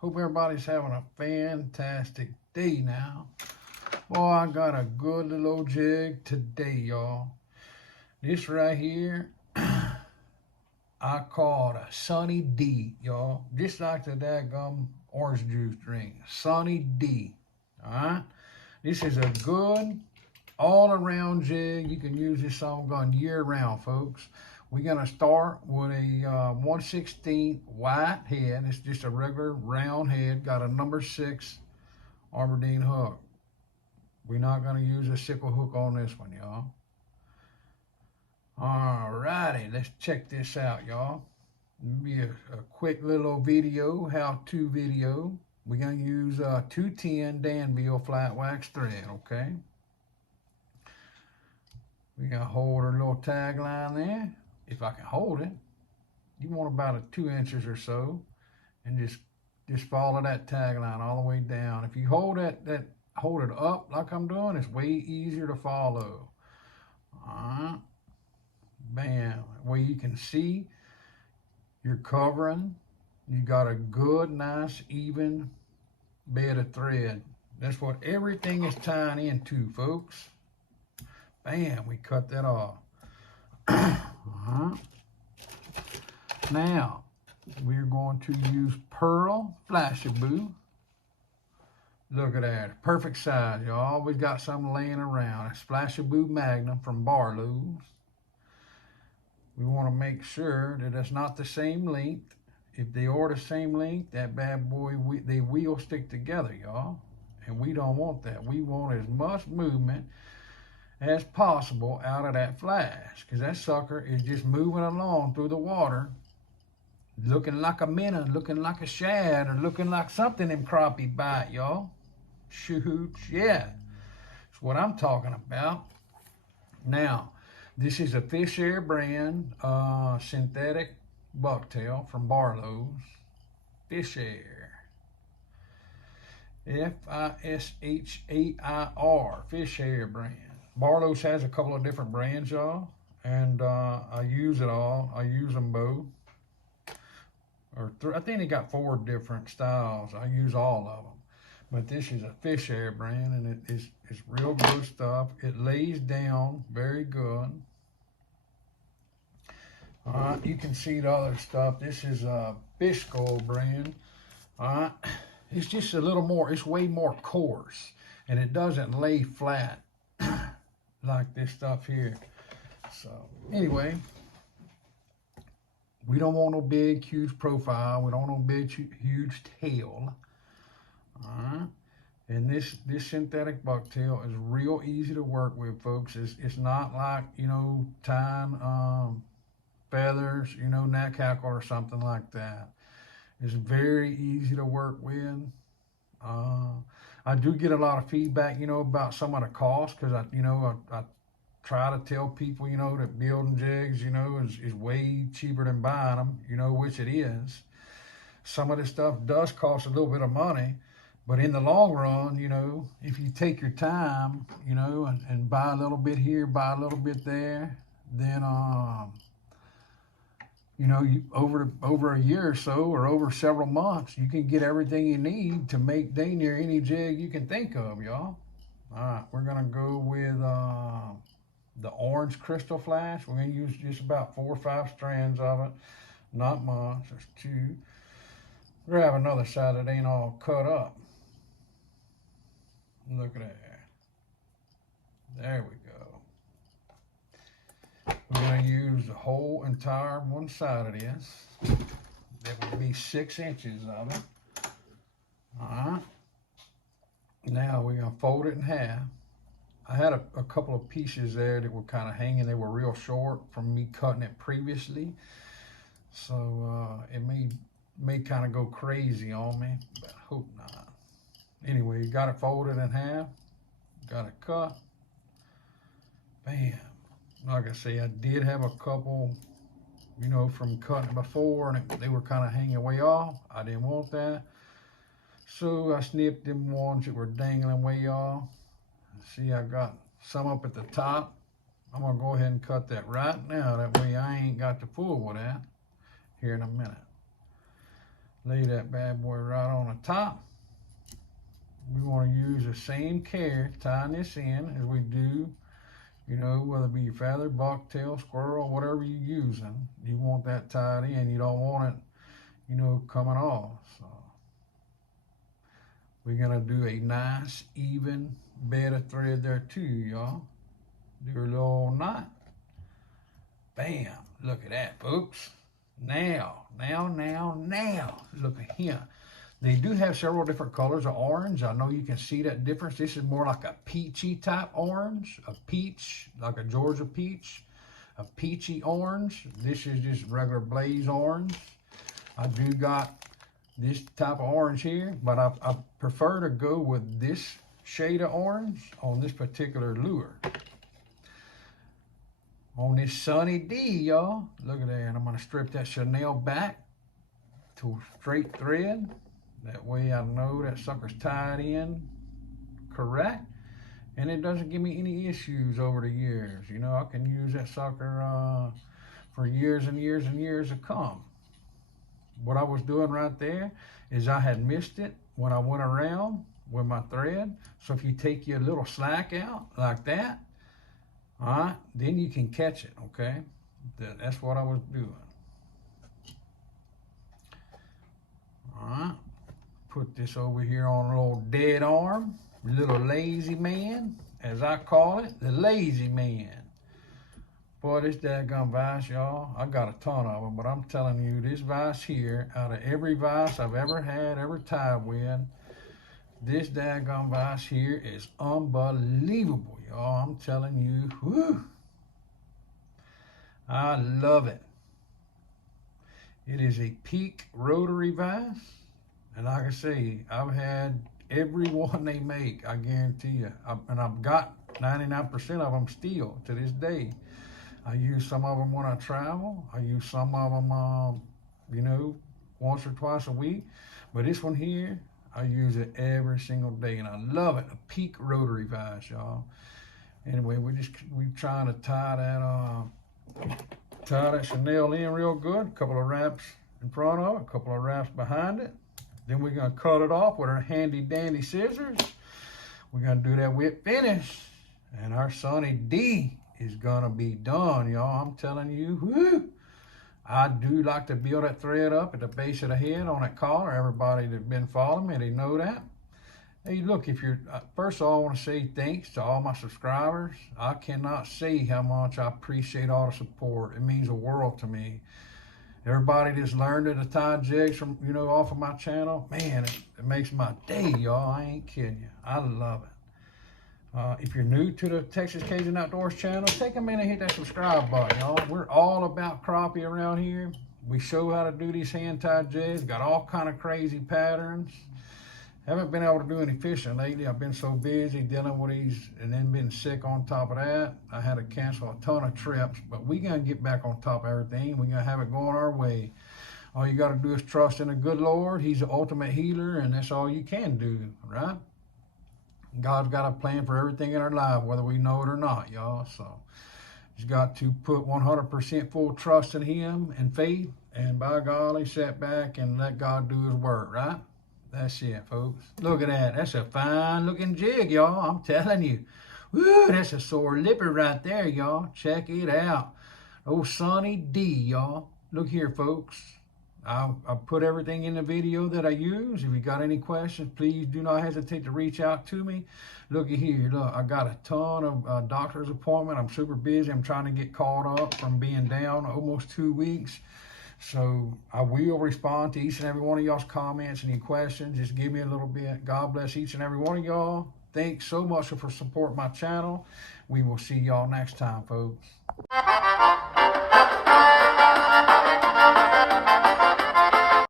Hope everybody's having a fantastic day now. Boy, I got a good little old jig today, y'all. This right here, I call it a Sunny D, y'all. Just like the daggum orange juice drink. Sunny D. Alright? This is a good all-around jig. You can use this on gun year-round, folks. We're going to start with a 1/16 white head. It's just a regular round head. Got a number 6 Aberdeen hook. We're not going to use a sickle hook on this one, y'all. Alrighty, let's check this out, y'all. It'll be a quick little video, how-to video. We're going to use 210 Danville flat wax thread, okay? We're going to hold our little tagline there. If I can hold it. You want about a 2 inches or so, and just follow that tagline all the way down. If you hold hold it up like I'm doing, it's way easier to follow. Alright. Bam. Where you can see you're covering. You got a good, nice, even bed of thread. That's what everything is tying into, folks. Bam, we cut that off. Now, we're going to use pearl flashaboo. Look at that, perfect size. You always got something laying around. It's flashaboo magnum from Barlow's. We want to make sure that it's not the same length. If they are the same length, that bad boy, they will stick together, y'all. And we don't want that. We want as much movement as possible out of that flash, because that sucker is just moving along through the water, looking like a minnow, looking like a shad, or looking like something them crappie bite, y'all. Shoot, yeah. That's what I'm talking about. Now, this is a Fish Air brand synthetic bucktail from Barlow's. Fish Air. F-I-S-H-A-I-R. Fish Air brand. Barlow's has a couple of different brands, y'all, and I use it all. I use them both. I think they got 4 different styles. I use all of them. But this is a Fish Air brand, and it's real good stuff. It lays down very good. All right, you can see the other stuff. This is a Fish Skull brand. All right, it's just a little more, it's way more coarse, and it doesn't lay flat like this stuff here. So anyway, we don't want no big huge profile. We don't want no big huge tail. All right, and this synthetic bucktail is real easy to work with, folks. It's not like, you know, tying feathers, you know, neck hackle or something like that. It's very easy to work with. I do get a lot of feedback, you know, about some of the cost, because I try to tell people, you know, that building jigs, you know, is way cheaper than buying them, you know, which it is. Some of this stuff does cost a little bit of money, but in the long run, you know, if you take your time, you know, and buy a little bit here, buy a little bit there, then you know, over a year or so, or over several months, you can get everything you need to make dang near any jig you can think of, y'all. All right, we're gonna go with the orange crystal flash. We're gonna use just about 4 or 5 strands of it, not much. There's 2. Grab another side that ain't all cut up. Look at that. There we go. We're going to use the whole entire one side of this. That would be 6 inches of it. Alright. Now we're going to fold it in half. I had a couple of pieces there that were kind of hanging. They were real short from me cutting it previously. So it may kind of go crazy on me, but I hope not. Anyway, you got it folded in half. Got it cut. Bam. Like I say, I did have a couple, you know, from cutting before, and they were kind of hanging way off. I didn't want that. So I snipped them ones that were dangling way off. See, I got some up at the top. I'm gonna go ahead and cut that right now. That way I ain't got to fool with that here in a minute. Lay that bad boy right on the top. We want to use the same care tying this in as we do, you know, whether it be your feather, bucktail, squirrel, whatever you're using. You want that tied in. You don't want it, you know, coming off. So we're going to do a nice, even bed of thread there too, y'all. Do a little knot. Bam. Look at that, folks. Now. Look at here. They do have several different colors of orange. I know you can see that difference. This is more like a peachy type orange. A peach, like a Georgia peach. A peachy orange. This is just regular blaze orange. I do got this type of orange here, but I prefer to go with this shade of orange on this particular lure. On this Sunny D, y'all. Look at that. And I'm going to strip that chenille back to a straight thread. That way I know that sucker's tied in correct. And it doesn't give me any issues over the years. You know, I can use that sucker for years and years and years to come. What I was doing right there is I had missed it when I went around with my thread. So if you take your little slack out like that, all right, then you can catch it, okay? That's what I was doing. All right, put this over here on a little dead arm, little lazy man, as I call it, the lazy man. Boy, this daggone vise, y'all, I got a ton of them, but I'm telling you, this vise here, out of every vise I've ever had, ever tied with, this daggone vise here is unbelievable, y'all. I'm telling you, whew. I love it. It is a peak rotary vise. And like I say, I've had every one they make, I guarantee you. And I've got 99% of them still to this day. I use some of them when I travel. I use some of them, you know, once or twice a week. But this one here, I use it every single day, and I love it. A peak rotary vise, y'all. Anyway, we're trying to tie that chenille in real good. A couple of wraps in front of it, a couple of wraps behind it. Then we're gonna cut it off with our handy dandy scissors. We're gonna do that whip finish, and our Sunny D is gonna be done, y'all. I'm telling you, whoo! I do like to build that thread up at the base of the head on that collar. Everybody that's been following me, they know that. Hey, look, if you're, first of all, I want to say thanks to all my subscribers. I cannot say how much I appreciate all the support. It means the world to me. Everybody that's learned to tie jigs from, you know, off of my channel, man, it makes my day, y'all. I ain't kidding you. I love it. If you're new to the Texas Cajun Outdoors channel, take a minute and hit that subscribe button, y'all. We're all about crappie around here. We show how to do these hand-tied jigs. Got all kind of crazy patterns. Haven't been able to do any fishing lately. I've been so busy dealing with these and then been sick on top of that. I had to cancel a ton of trips, but we're going to get back on top of everything. We're going to have it going our way. All you got to do is trust in the good Lord. He's the ultimate healer, and that's all you can do, right? God's got a plan for everything in our life, whether we know it or not, y'all. So he's got to put 100% full trust in him and faith, and by golly, sit back and let God do his work, right? That's it, folks. Look at that. That's a fine-looking jig, y'all. I'm telling you. Woo, that's a sore lipper right there, y'all. Check it out. Oh, Sunny D, y'all. Look here, folks. I put everything in the video that I use. If you got any questions, please do not hesitate to reach out to me. Look at here. Look, I got a ton of doctor's appointment. I'm super busy. I'm trying to get caught up from being down almost 2 weeks. So I will respond to each and every one of y'all's comments and any questions. Just give me a little bit. God bless each and every one of y'all. Thanks so much for supporting my channel. We will see y'all next time, folks.